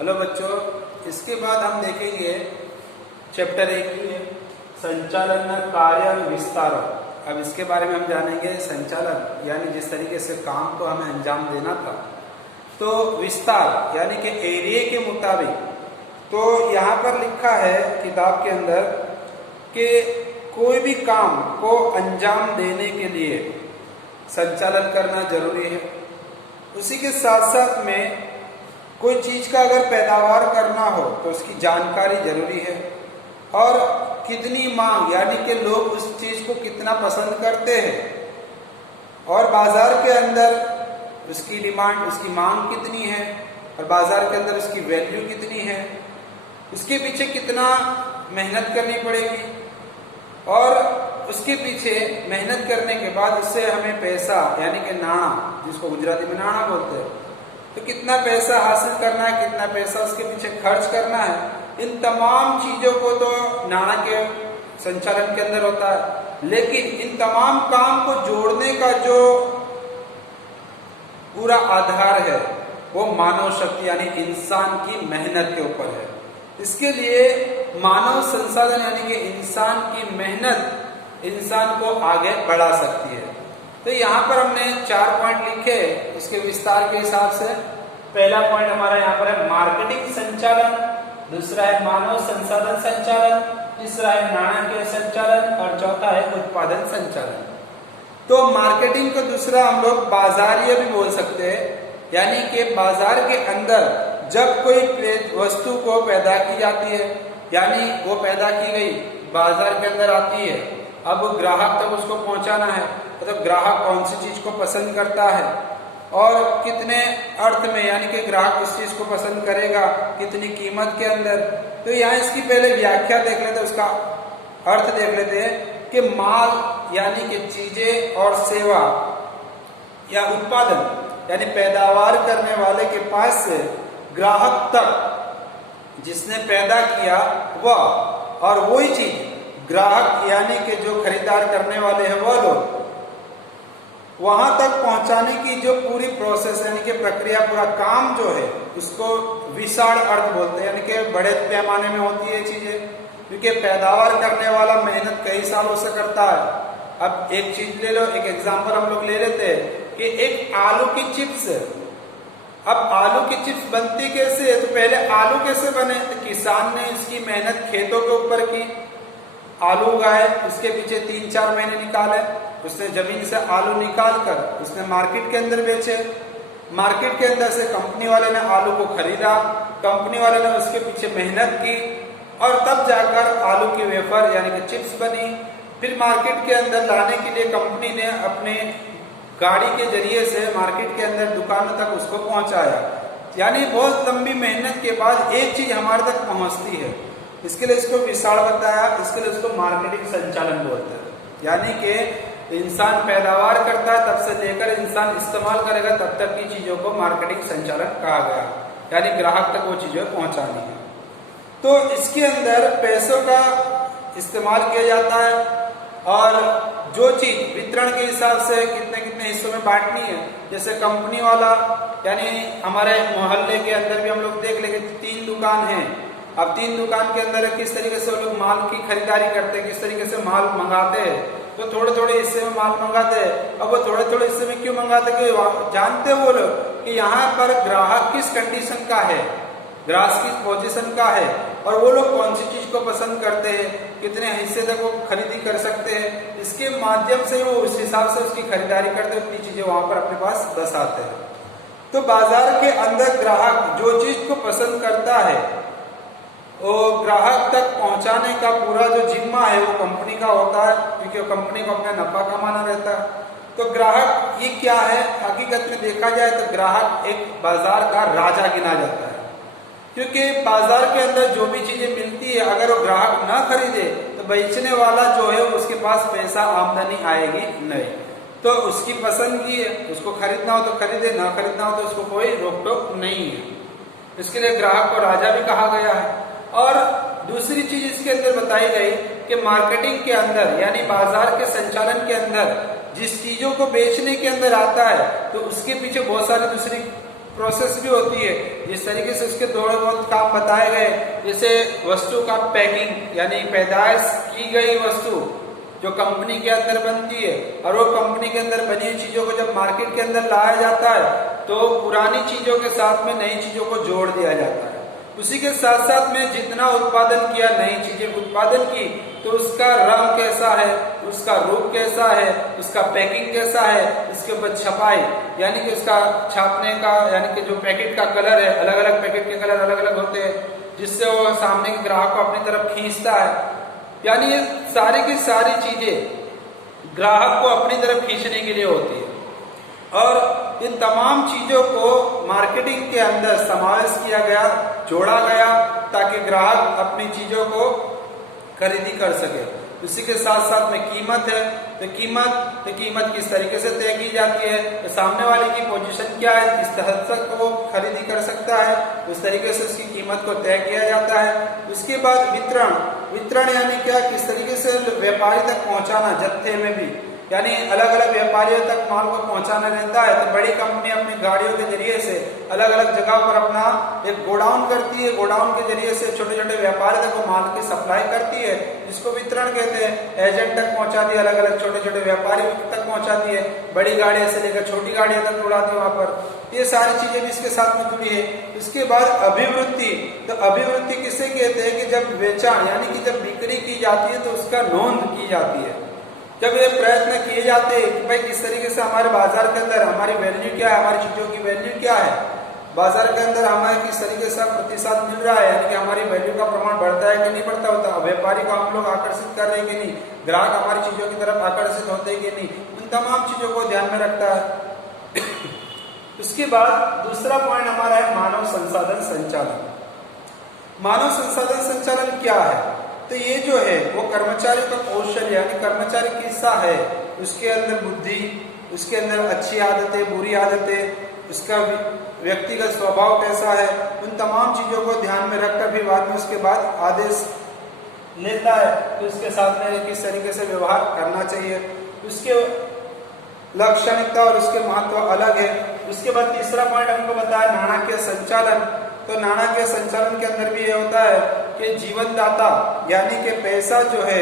Hello बच्चों, इसके बाद हम देखेंगे चैप्टर 1 की संचालन कार्य विस्तार। अब इसके बारे में हम जानेंगे संचालन यानी जिस तरीके से काम को हमें अंजाम देना था, तो विस्तार यानी कि एरिया के मुताबिक। तो यहाँ पर लिखा है किताब के अंदर कि कोई भी काम को अंजाम देने के लिए संचालन करना जरूरी है। उसी के साथ साथ में कोई चीज का अगर पैदावार करना हो तो उसकी जानकारी जरूरी है, और कितनी मांग यानी कि लोग उस चीज को कितना पसंद करते हैं, और बाजार के अंदर उसकी डिमांड, उसकी मांग कितनी है, और बाजार के अंदर उसकी वैल्यू कितनी है, उसके पीछे कितना मेहनत करनी पड़ेगी, और उसके पीछे मेहनत करने के बाद उससे हमें पैसा यानी कि नाणा, जिसको गुजराती में नाणा बोलते हैं, तो कितना पैसा हासिल करना है, कितना पैसा उसके पीछे खर्च करना है। इन तमाम चीजों को तो नाणा के संचालन के अंदर होता है, लेकिन इन तमाम काम को जोड़ने का जो पूरा आधार है वो मानव शक्ति यानी इंसान की मेहनत के ऊपर है। इसके लिए मानव संसाधन यानी कि इंसान की मेहनत इंसान को आगे बढ़ा सकती है। तो यहाँ पर हमने 4 पॉइंट लिखे उसके विस्तार के हिसाब से। पहला पॉइंट हमारा यहाँ पर है मार्केटिंग संचालन, दूसरा है मानव संसाधन संचालन, तीसरा है नाणकीय संचालन, और चौथा है उत्पादन संचालन। तो मार्केटिंग को दूसरा हम लोग बाजारिया भी बोल सकते हैं, यानी कि बाजार के अंदर जब कोई वस्तु को पैदा की जाती है, यानी वो पैदा की गई बाजार के अंदर आती है, अब ग्राहक तक उसको पहुंचाना है, तो ग्राहक कौन सी चीज को पसंद करता है और कितने अर्थ में, यानी कि ग्राहक उस चीज को पसंद करेगा कितनी कीमत के अंदर। तो यहाँ इसकी पहले व्याख्या देख लेते, उसका अर्थ देख लेते हैं कि माल यानी कि चीजें और सेवा या उत्पादन यानी पैदावार करने वाले के पास से ग्राहक तक जिसने पैदा किया वह, और वही चीज ग्राहक यानी कि जो खरीदार करने वाले हैं वह लोग, वहां तक पहुंचाने की जो पूरी प्रोसेस यानी कि प्रक्रिया, पूरा काम जो है उसको विशाल अर्थ बोलते हैं, यानी कि बड़े पैमाने में होती है चीजें, क्योंकि पैदावार करने वाला मेहनत कई सालों से करता है। अब एक चीज ले लो, एक एग्जांपल हम लोग ले लेते हैं कि एक आलू की चिप्स। अब आलू की चिप्स बनती कैसे है, तो पहले आलू कैसे बने, तो किसान ने इसकी मेहनत खेतों के ऊपर की, आलू उगाए, उसके पीछे 3-4 महीने निकाले, उसने जमीन से आलू निकाल कर उसने मार्केट के अंदर बेचे, मार्केट के अंदर से कंपनी वाले ने आलू को खरीदा, कंपनी वाले ने उसके पीछे मेहनत की, और तब जाकर आलू की वेफर यानी कि चिप्स बनी। फिर मार्केट के अंदर लाने के लिए कंपनी ने अपने गाड़ी के जरिए से मार्केट के अंदर दुकानों तक उसको पहुंचाया, यानी बहुत लंबी मेहनत के बाद एक चीज हमारे तक पहुंचती है। इसके लिए इसको विशाल बताया, इसके लिए उसको मार्केटिंग संचालन बोलते हैं। यानी कि इंसान पैदावार करता है तब से लेकर इंसान इस्तेमाल करेगा तब तक की चीजों को मार्केटिंग संचालन कहा गया, यानी ग्राहक तक वो चीजें पहुंचानी है। तो इसके अंदर पैसों का इस्तेमाल किया जाता है, और जो चीज वितरण के हिसाब से कितने कितने हिस्सों में बांटनी है, जैसे कंपनी वाला, यानी हमारे मोहल्ले के अंदर भी हम लोग देख लेंगे 3 दुकान है। अब 3 दुकान के अंदर किस तरीके से वो लोग माल की खरीदारी करते हैं, किस तरीके से माल मंगाते हैं, तो थोड़े थोड़े हिस्से में माल मंगाते हैं। अब वो थोड़े थोड़े हिस्से में क्यों मंगाते हैं, क्योंकि जानते वो लोग कि यहाँ पर ग्राहक किस कंडीशन का है, ग्राहक किस पोजीशन का है, और वो लोग कौन सी चीज को पसंद करते हैं, कितने हिस्से तक वो खरीदी कर सकते हैं, इसके माध्यम से वो उस हिसाब से उसकी खरीदारी करते हैं, अपनी चीजें वहां पर अपने पास दर्शाते हैं। तो बाजार के अंदर ग्राहक जो चीज को पसंद करता है वो ग्राहक तक पहुंचाने का पूरा जो जिम्मा है वो कंपनी का होता है, क्योंकि कंपनी को अपना नफा कमाना रहता है। तो ग्राहक ये क्या है, हकीकत में देखा जाए तो ग्राहक एक बाजार का राजा गिना जाता है, क्योंकि बाजार के अंदर जो भी चीजें मिलती है अगर वो ग्राहक ना खरीदे तो बेचने वाला जो है उसके पास पैसा आमदनी आएगी नहीं। तो उसकी पसंद की है, उसको खरीदना हो तो खरीदे, ना खरीदना हो तो उसको कोई रोक टोक नहीं है। इसके लिए ग्राहक को राजा भी कहा गया है। और दूसरी चीज इसके अंदर बताई गई कि मार्केटिंग के अंदर यानी बाजार के संचालन के अंदर जिस चीजों को बेचने के अंदर आता है तो उसके पीछे बहुत सारी दूसरी प्रोसेस भी होती है। जिस तरीके से उसके थोड़े बहुत काम बताए गए, जैसे वस्तु का पैकिंग यानी पैदाइश की गई वस्तु जो कंपनी के अंदर बनती है, और वो कंपनी के अंदर बनी हुई चीजों को जब मार्केट के अंदर लाया जाता है तो पुरानी चीजों के साथ में नई चीजों को जोड़ दिया जाता है। उसी के साथ साथ में जितना उत्पादन किया, नई चीजें उत्पादन की, तो उसका रंग कैसा है, उसका रूप कैसा है, उसका पैकिंग कैसा है, इसके ऊपर छपाई यानी कि उसका छापने का यानी कि जो पैकेट का कलर है, अलग अलग पैकेट के कलर अलग अलग होते हैं, जिससे वो सामने के ग्राहक को अपनी तरफ खींचता है। यानी ये सारी की सारी चीजें ग्राहक को अपनी तरफ खींचने के लिए होती है, और इन तमाम चीजों को मार्केटिंग के अंदर समावेश किया गया, जोड़ा गया, ताकि ग्राहक अपनी चीजों को खरीदी कर सके। उसी के साथ साथ में कीमत है, तो कीमत किस तरीके से तय की जाती है, तो सामने वाले की पोजीशन क्या है, किस तरह से वो खरीदी कर सकता है, उस तरीके से उसकी कीमत को तय किया जाता है। उसके बाद वितरण यानी क्या, किस तरीके से व्यापारी तक पहुंचाना, जत्थे में भी यानी अलग अलग व्यापारियों तक माल को पहुंचाना रहता है। तो बड़ी कंपनी अपनी गाड़ियों के जरिए से अलग अलग जगह पर अपना एक गोडाउन करती है, गोडाउन के जरिए से छोटे छोटे व्यापारी तक वो माल की सप्लाई करती है, जिसको वितरण कहते हैं। एजेंट तक पहुंचाती है, अलग अलग छोटे छोटे व्यापारी तक पहुंचाती है, बड़ी गाड़ियों से लेकर छोटी गाड़ियों तक उड़ाती है वहां पर। ये सारी चीजें भी इसके साथ में जुड़ी है। इसके बाद अभिवृद्धि, तो अभिवृद्धि किसे कहते हैं कि जब बेचान यानी कि जब बिक्री की जाती है तो उसका नोंद की जाती है। जब ये प्रयत्न किए जाते हैं कि भाई किस तरीके से हमारे बाजार के अंदर हमारी वैल्यू क्या है, हमारी चीजों की वैल्यू क्या है, बाजार के अंदर हमें किस तरीके से प्रतिशत मिल रहा है, यानी कि हमारी वैल्यू का प्रमाण बढ़ता है कि नहीं बढ़ता होता, व्यापारी को हम लोग आकर्षित कर रहे हैं कि नहीं, ग्राहक हमारी चीजों की तरफ आकर्षित होते हैं कि नहीं, उन तमाम चीजों को ध्यान में रखता है। उसके बाद दूसरा पॉइंट हमारा है मानव संसाधन संचालन। मानव संसाधन संचालन क्या है, तो ये जो है वो कर्मचारी का कौशल यानी कर्मचारी कैसा है, उसके अंदर बुद्धि, उसके अंदर अच्छी आदतें, बुरी आदतें, उसका व्यक्तिगत स्वभाव कैसा है, उन तमाम चीजों को ध्यान में रखकर भी बाद में उसके बाद आदेश लेता है कि उसके साथ में किस तरीके से व्यवहार करना चाहिए। उसके लाक्षणिकता और उसके महत्व अलग है। उसके बाद तीसरा पॉइंट हमको बताया नाणाकीय संचालन। तो नाणाकीय संचालन के अंदर भी ये होता है कि जीवनदाता यानी कि पैसा जो है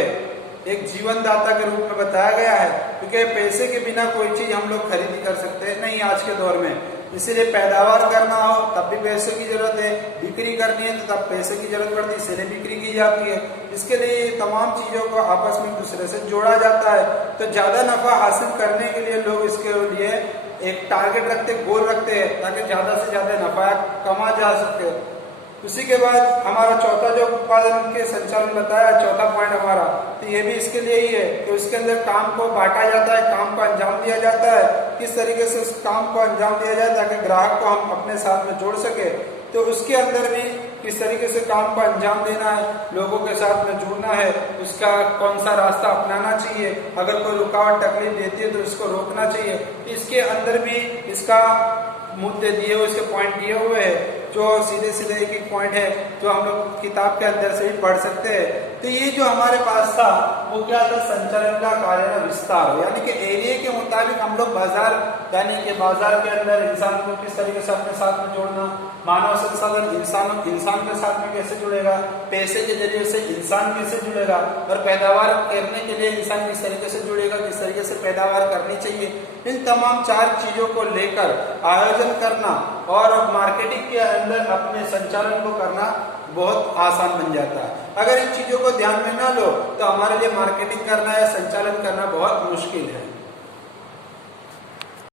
एक जीवनदाता के रूप में बताया गया है, क्योंकि पैसे के बिना कोई चीज हम लोग खरीदी कर सकते हैं नहीं आज के दौर में। इसीलिए पैदावार करना हो तब भी पैसे की जरूरत है, बिक्री करनी है तो तब पैसे की जरूरत पड़ती है, इसीलिए बिक्री की जाती है। इसके लिए तमाम चीजों को आपस में एक दूसरे से जोड़ा जाता है। तो ज्यादा नफा हासिल करने के लिए लोग इसके लिए एक टारगेट रखते, गोल रखते हैं, ताकि ज्यादा से ज्यादा नफा कमा जा सके। उसी के बाद हमारा चौथा जो उत्पादन के संचालन बताया, चौथा पॉइंट हमारा, तो ये भी इसके लिए ही है कि उसके अंदर काम को बांटा जाता है, काम को अंजाम दिया जाता है, किस तरीके से उस काम को अंजाम दिया जाए ताकि ग्राहक को हम अपने साथ में जोड़ सके। तो उसके अंदर भी किस तरीके से काम को अंजाम देना है, लोगों के साथ में जुड़ना है, उसका कौन सा रास्ता अपनाना चाहिए, अगर कोई रुकावट तकलीफ देती है तो उसको रोकना चाहिए। इसके अंदर भी इसका मुद्दे दिए हुए, इसके पॉइंट दिए हुए हैं, जो सीधे सीधे एक एक पॉइंट है जो हम लोग किताब के अंदर से ही पढ़ सकते हैं। तो ये जो हमारे पास था वो क्या था, संचालन का कार्य विस्तार, यानी कि एरिया के मुताबिक हम लोग बाजार यानी कि बाजार के अंदर इंसान को किस तरीके से अपने साथ में जोड़ना, मानव संसाधन इंसान के साथ में कैसे जुड़ेगा, पैसे के जरिए से इंसान कैसे जुड़ेगा, और पैदावार करने के लिए इंसान किस तरीके से जुड़ेगा, किस तरीके से पैदावार करनी चाहिए। इन तमाम चार चीजों को लेकर आयोजन करना और मार्केटिंग के अंदर अपने संचालन को करना बहुत आसान बन जाता है। अगर इन चीजों को ध्यान में ना लो तो हमारे लिए मार्केटिंग करना या संचालन करना बहुत मुश्किल है।